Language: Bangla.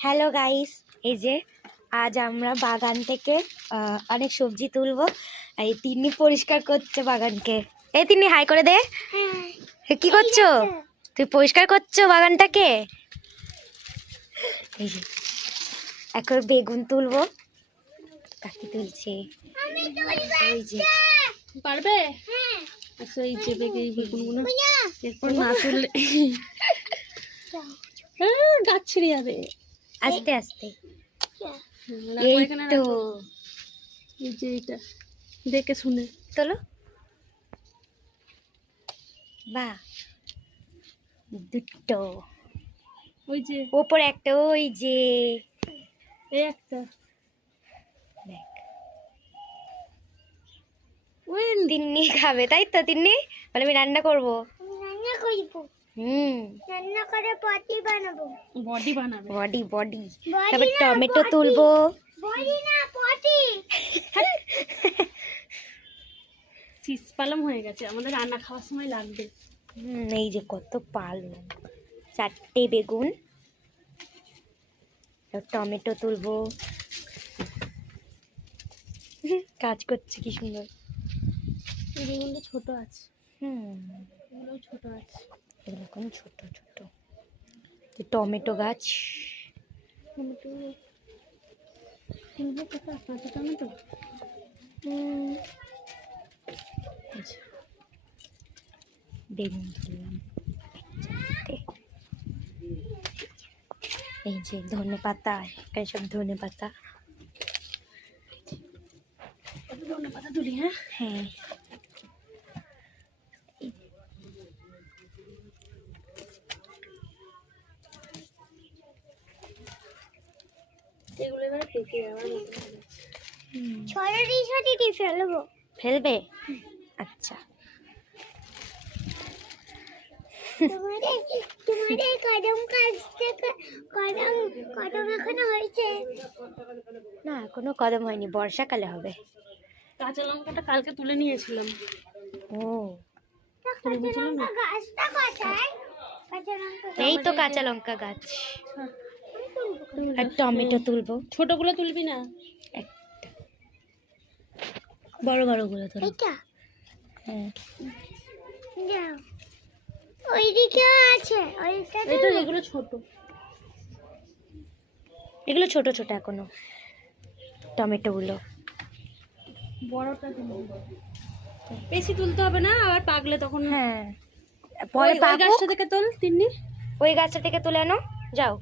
হ্যালো গাইস, এই যে আজ আমরা বাগান থেকে অনেক সবজি তুলবো। এই তিন্নি পরিষ্কার করছে বাগানকে। এই তিন্নি হাই করে দে। কি করছো? তুই পরিষ্কার করছো বাগানটাকে? এই যে এখন বেগুন তুলবো। কাকি তুলছে। ওই যে পারবে? আচ্ছা, এই যে বেগুনগুলো এরপর না তুললে গাছ ছিঁড়ে যাবে। আস্তে আস্তে। এই এই তো যে এটা দেখে শুনে তোলো। বাহ, দুটো ওই যে ওপরে একটা, ওই যে এই একটা দেখ। ওই তিন্নি খাবে, তাই তো? তিন্নি বলে আমি রান্না করবো। রান্না করব, রান্না করে পটি বানাবো। বডি বানাবে। Body body. বডি তারপর না, টমেটো পটি। তুলবো। বডি না পটি। শীষ পালং হয়ে গেছে, আমাদের রান্না খাওয়ার সময় লাগবে। এই যে কত পালং, 4টে বেগুন, টমেটো তুলবো। কাজ করছে কি সুন্দর। এই বেগুনটা ছোট আছে, এগুলো ছোট আছে। এরকম ছোট ছোট। টমেটো গাছ, টমেটো তুলবো কোথা? কাঁচা টমেটো। বেগুন তুললাম 4টে। এই যে ধনে পাতা, এখানে সব ধনে পাতা। ধনে পাতা তুলি। হ্যাঁ, হ্যাঁ, এগুলো এবার পেকে যাওয়ার মতো হয়ে গেছে। ছড়াটি ছড়াটি ফেলবো। ফেলবে? আচ্ছা। তোমাদের কদম গাছ থেকে কদম কদম এখনো হয়েছে? না, এখনো কদম হয়নি, বর্ষাকালে হবে। কাঁচা লঙ্কাটা কালকে তুলে নিয়েছিলাম। ও, গাছটা কোথায়? কাঁচা লঙ্কা এই তো কাঁচা লঙ্কা গাছ। আর টমেটো তুলবো। ছোটগুলো তুলবি না, একটা বড় বড় গুলো তুলবো। এটা হ্যাঁ, যাও, ওইদিকে আছে ওইটা। এটা এগুলো ছোট। এগুলো ছোট ছোট এখনো, টমেটো গুলো। বড়টা তুলবো, বেশি তুলতে হবে না, আবার পাকলে তখন। হ্যাঁ, পরে ওই গাছটা থেকে তোল তিন্নি। ওই গাছটা থেকে তুলে আনো, যাও।